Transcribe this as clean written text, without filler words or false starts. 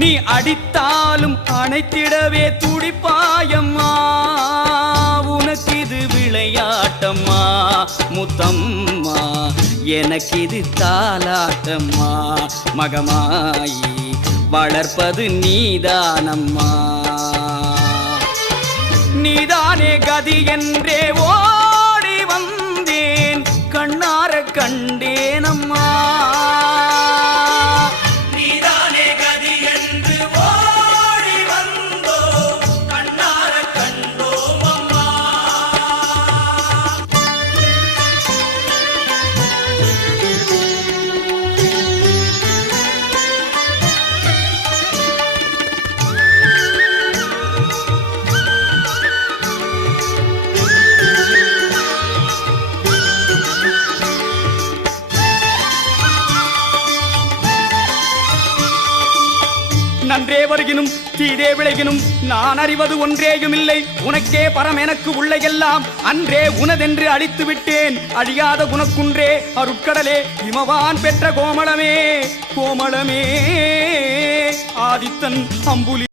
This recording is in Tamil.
நீ அடித்தாலும் அணைத்திடவே துடிப்பாயம்மா. உனக்கு இது விளையாட்டம்மா முத்தம்மா, எனக்கு இது தாலாட்டம்மா. மகமாயி வளர்ப்பது நீதானம்மா. நீதானே கதி என்றே ஓடி வந்தேன், கண்ணார கண்டேனம்மா. நீதானே கதி என்று ஓடி வந்தோ, கண்ணார கண்டோம் அம்மா. நன்றே வருகினும் தீதே விளைகினும் நான் அறிவது ஒன்றேயும் இல்லை. உனக்கே பரம் எனக்கு உள்ள எல்லாம் அன்றே உனதென்று அழித்து விட்டேன். அழியாத குணக்குன்றே அருட்கடலே இமவான் பெற்ற கோமளமே கோமளமே ஆதித்தன் அம்புலி.